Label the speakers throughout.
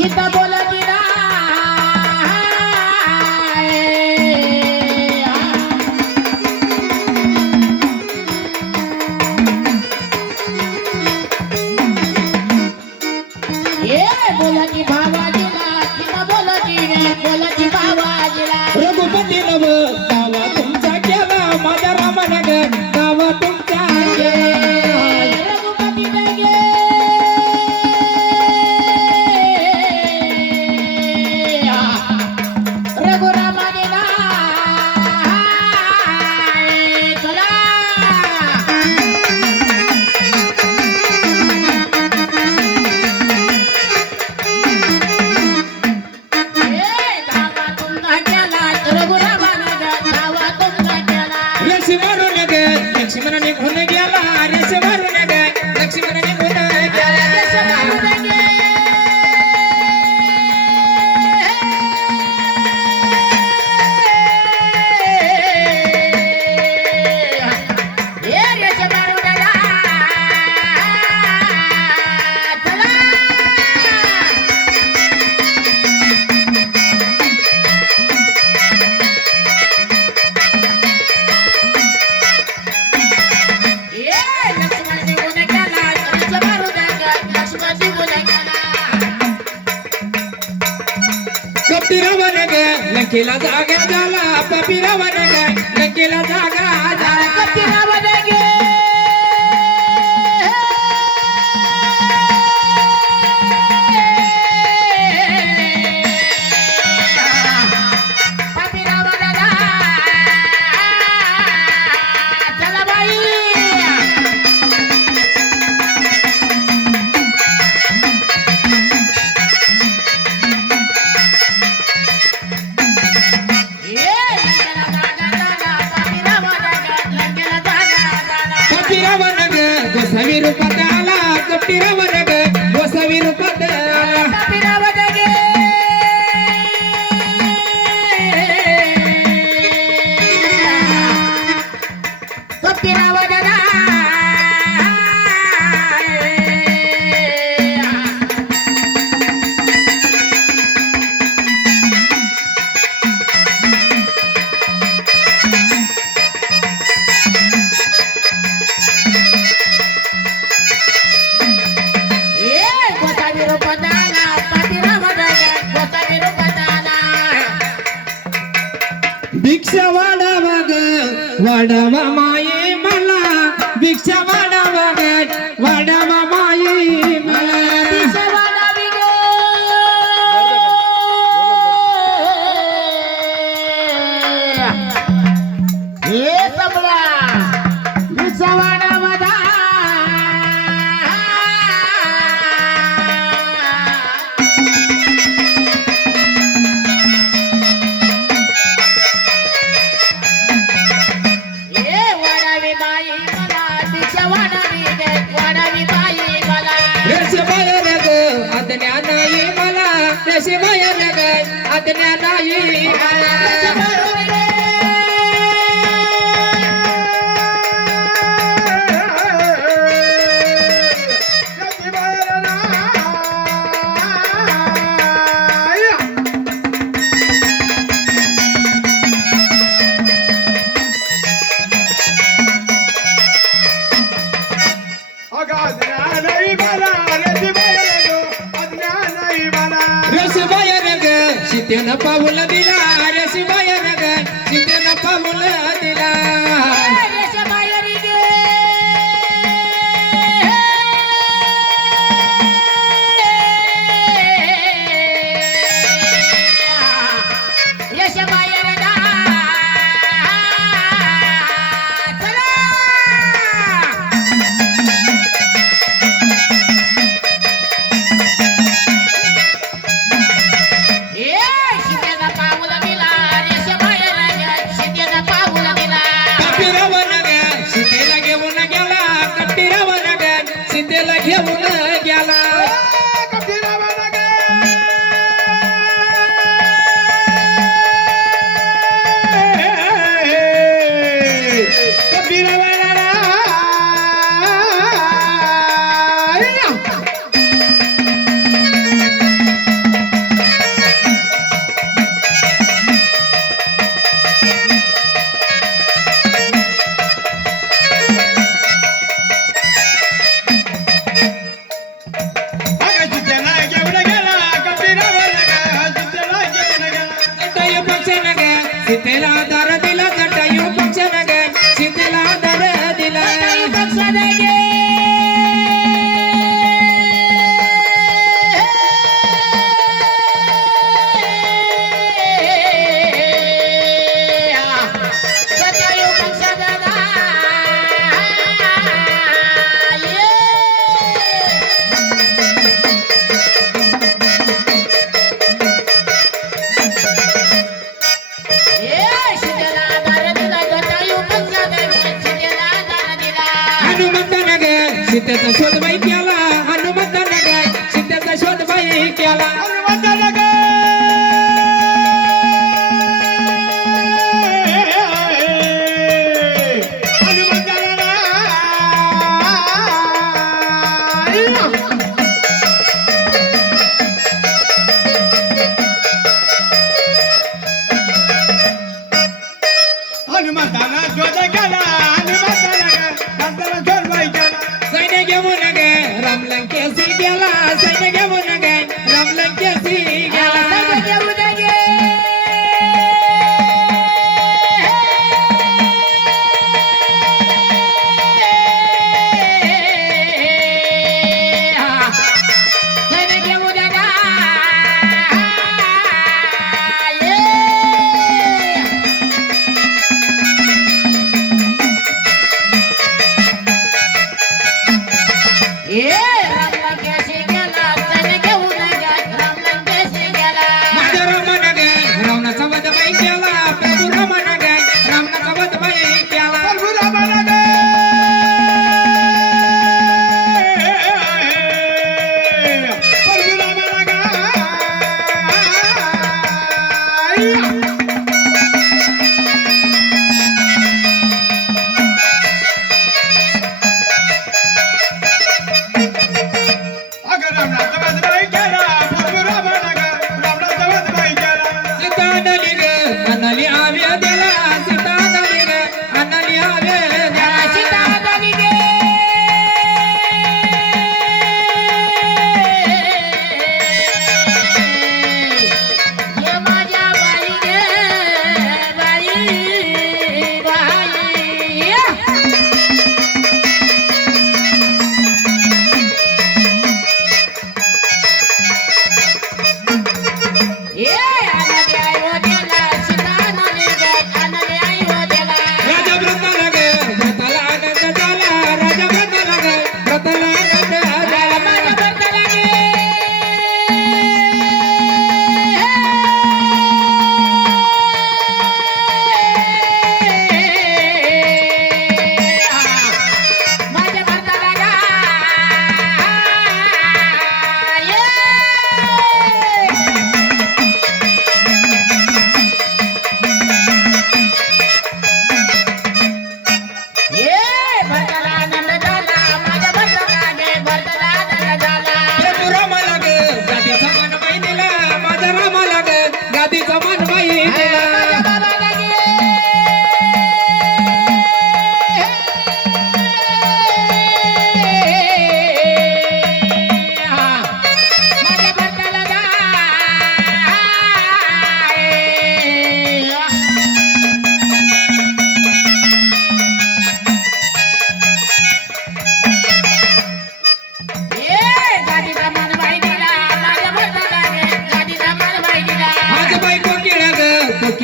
Speaker 1: Kita bola di पिरवनग लकीला जागे झाला पिरवनग लकीला जागे கட்டாலா கொட்டிரவர் भिक्षा वाढावा ग वाढावा माये मला. भिक्षा
Speaker 2: वाढ Napa Wulabila. तेरा
Speaker 1: दर्द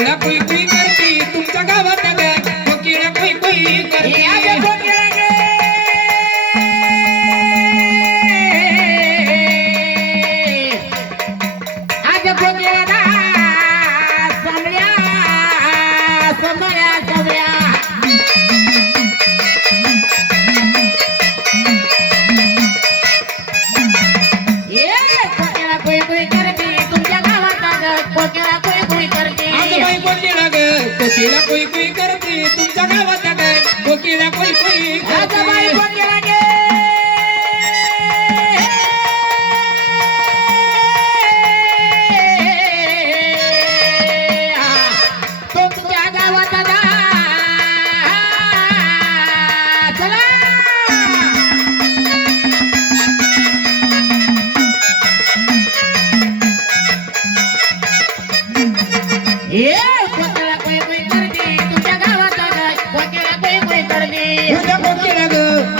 Speaker 1: Mira, pues.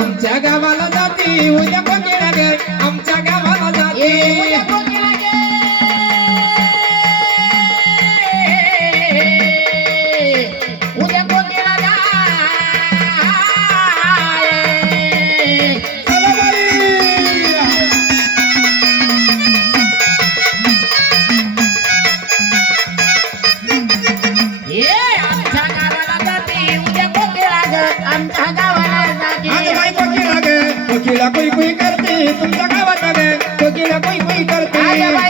Speaker 1: आमच्या गावाला जाते उद्या कोकिळा ग आमच्या गावाला जाते.
Speaker 2: Давай, давай.